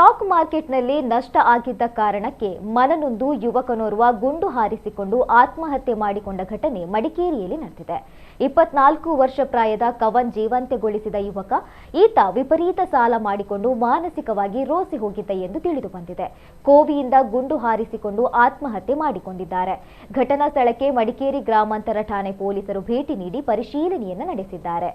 Stock ಮಾರ್ಕೆಟ್ನಲ್ಲಿ ನಷ್ಟ ಆಗಿದ್ದ ಕಾರಣಕ್ಕೆ ಮನನೊಂದು ಯುವಕನೋರ್ವ ಗುಂಡು ಹಾರಿಸಿಕೊಂಡು ಆತ್ಮಹತ್ಯೆ ಮಾಡಿಕೊಂಡ ಘಟನೆ ಮಡಿಕೇರಿಯಲ್ಲಿ ನಡೆದಿದೆ. 24 ವರ್ಷ ಪ್ರಾಯದ ಕವನ್ ಜೀವಂತಗೊಳಿಸಿದ ಯುವಕ ಈತ ವಿಪರೀತ ಸಾಲ ಮಾಡಿಕೊಂಡು ಮಾನಸಿಕವಾಗಿ ರೋಸಿ ಹೋಗಿದ್ದ ಎಂದು ತಿಳಿದು ಬಂದಿದೆ. ಕೋವಿಯಿಂದ ಗುಂಡು ಹಾರಿಸಿಕೊಂಡು ಆತ್ಮಹತ್ಯೆ ಮಾಡಿಕೊಂಡಿದ್ದಾರೆ. ಘಟನಾ ಸ್ಥಳಕ್ಕೆ ಮಡಿಕೇರಿ ಗ್ರಾಮಾಂತರ ಠಾಣೆ ಪೊಲೀಸರು ಭೇಟಿ ನೀಡಿ ಪರಿಶೀಲನೆಯನ್ನು ನಡೆಸಿದ್ದಾರೆ.